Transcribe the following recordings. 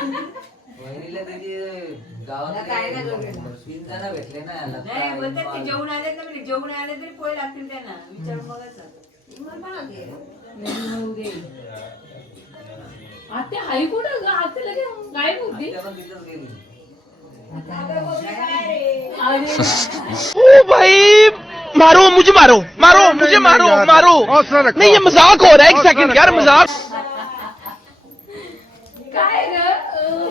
वहिनीला त्याची गावात काय नाही दोघे. 3 जण भेटले ना याला. नाही बोलतात ते जेवण आले ना म्हणजे जेवण आले तरी पोहे लागतील त्यांना विचारून बघायचं आत्या हाय कुठं ग आत्या लगे गायब होती आत्या पण तिथंच गेली. ओ भाई मारो मुझे मारो मारो मुझे मारो मारो नहीं ये मजाक हो रहा है एक सेकंड यार मजाक काय ग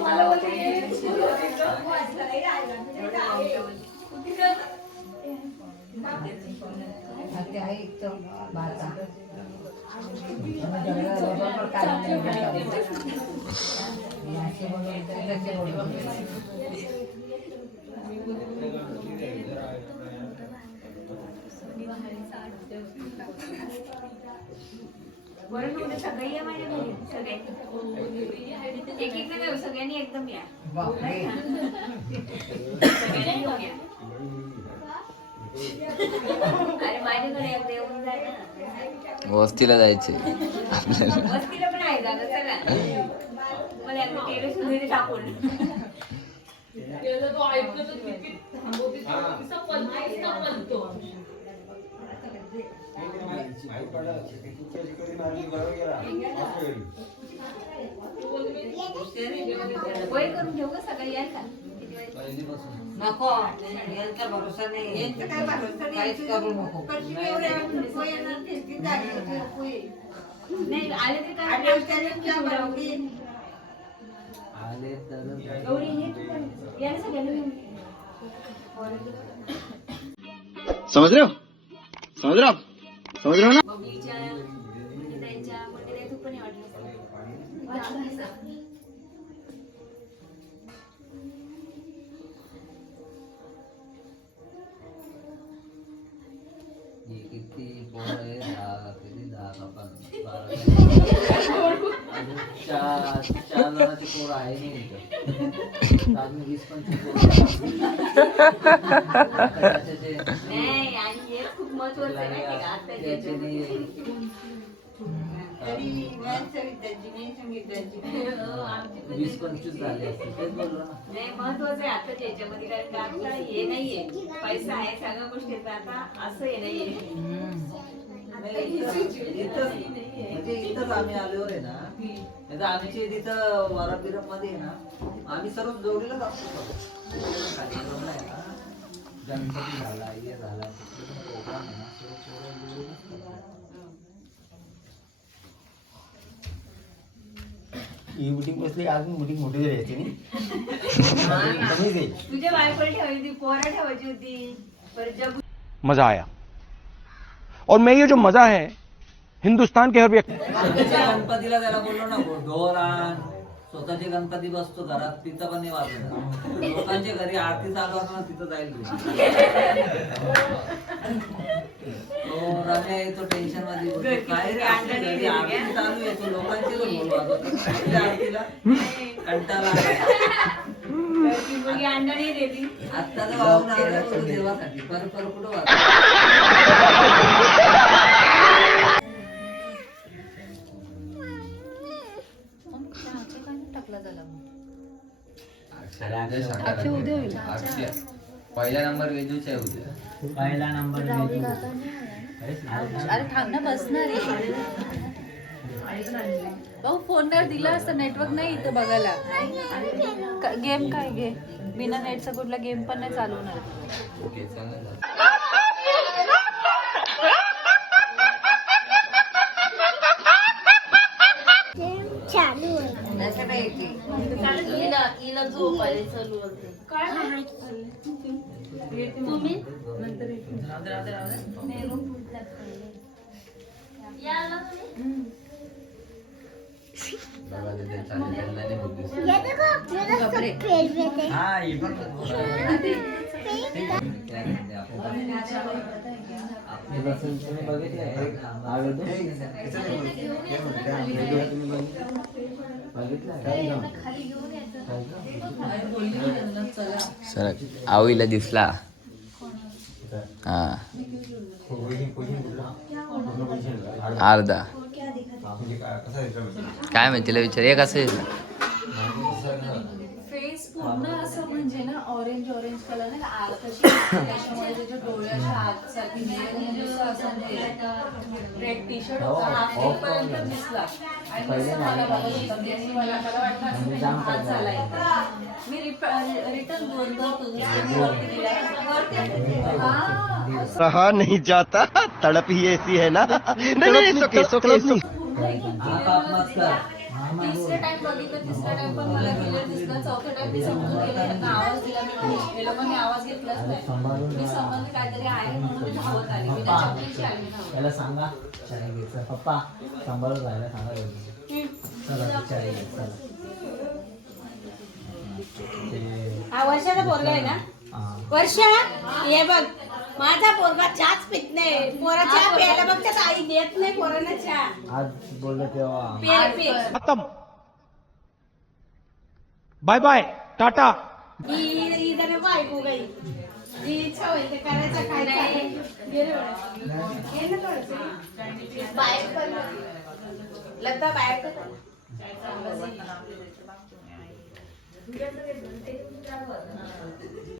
मला बोलते स्कूल होती का? बरं उद्या सगळी या माझ्या घरी सगळे एक एक नाही सगळ्यांनी एकदम या सगळ्यांनी येऊन या. अरे माझ्याकडे एकदा येऊन जायचं वस्तीला जायचे वस्तीला पण आहे जागा चला मला एकदा टेरेस वगैरे टाकून गेलं तो ऐकतो तर किती थांबवते तिचा पलतीच ना पलतो वय करून ठेवू का सगळं याल का नको यांचा भरोसा नाही यांचा काय भरोसा काहीच करू नको नाही आले तरी काय आले तर गौरी हे तू पण याला सगळ्यांना घेऊन समझ रहे हो समझ रहे हो आप समझ रहे हो ना बबलीच्या म्हणजे त्यांच्या बर्थडेला तू पण वाटलं किती पोर आहे 10 का 12 चार जणांची पोर आहे नाही इथं. अजून 20-25 नाही आणि हे खूप महत्वाचं आहे माहिती का आता त्याचे नाही. तरी त्यांची नाही सांगितलं 20-25 झाले असतील तेच बोललो ना. नाही महत्वाचं आहे आता याच्यामध्ये कारण का आता हे नाहीये पैसा आहे सगळ्या गोष्टी आहेत आता असं हे नाहीये म्हणजे इथंच आम्ही आल्यावर आहे ना नाही तर आमची तिथं वारापिरप मध्ये आहे ना आम्ही सर्व जोडीलाच असतो कार्यक्रम नाही ना गणपती झाला हे झाला प्रोग्राम आहे ना सर्व जोडीलाच करतो. ही बुटिंग बसली अजून बुटिंग मोठी झाली असते तुझ्या बायकोला ठेवायची होती पोरा ठेवायची होती पर जब मजा आया और मैं ये जो मजा है हिंदुस्तान के हर व्यक्ति स्वतःच्या गणपतीला त्याला बोललो ना ढोल आण स्वतःचे गणपती बसतो घरात तिथं पण नाही वाजत लोकांच्या घरी आरती चालू असणार तिथं जाईल तो रम्या येतो टेन्शन मध्ये बोलतो, काय रे आपल्या घरी आरती चालू आहे तू लोकांची तो ढोल वाजवतो आपल्या आरतीला कंटाळा ती मुलगी अंडा नाही देती आता तर वाहून आलं बोलतो देवासाठी पर कुठं वाजत पहिला नंबर वेजूचा आहे उद्या पहिला नंबर अरे थांब ना बसणार भाऊ फोनवर दिला असतं नेटवर्क नाही इथं बघायला गेम काय घे बिना नेटचा कुठला गेम पण नाही चालवणार ओके चांगलं हिला झोपायला चालू तुम्ही नंतर सर आवईला दिसला हा अर्धा काय माहिती तिला विचार एक असं रेड टी शर्ट होता हाफ पर्यंत दिसला आणि मस्त मला बघत होता मला वाटलं असं हात झाला मी रिटर्न वरती दिला हा रहा नहीं जाता तड़प ही ऐसी है ना नहीं नहीं सोके हात आप मत कर तिसऱ्या टाइम बघितलं तिसऱ्या टाइम पण मला क्लिअर दिसला चौथ्या टाइम मी समजून गेले त्यांना आवाज दिला मी हे लोकांनी आवाज घेतलाच नाही मी समजले काहीतरी आहे म्हणून मी धावत आले मी त्या चपलीची आली मी धावत त्याला सांगा चाय घ्यायचं पप्पा सांभाळून राहायला सांगा चला चाय घे चला हा वर्षाचा पोरगा आहे ना वर्षा हे बघ माझा पोरगा चहाच पित नाही पोरा चहा प्यायला बघ त्यात आई देत नाही पोरांना चहा आज बोललो तेव्हा पे खत्म बाय बाय टाटा ही जण बायको गई जी इच्छा होईल ते करायचं काय गेले ना थोडंसं बाहेर पण लग्न बाहेर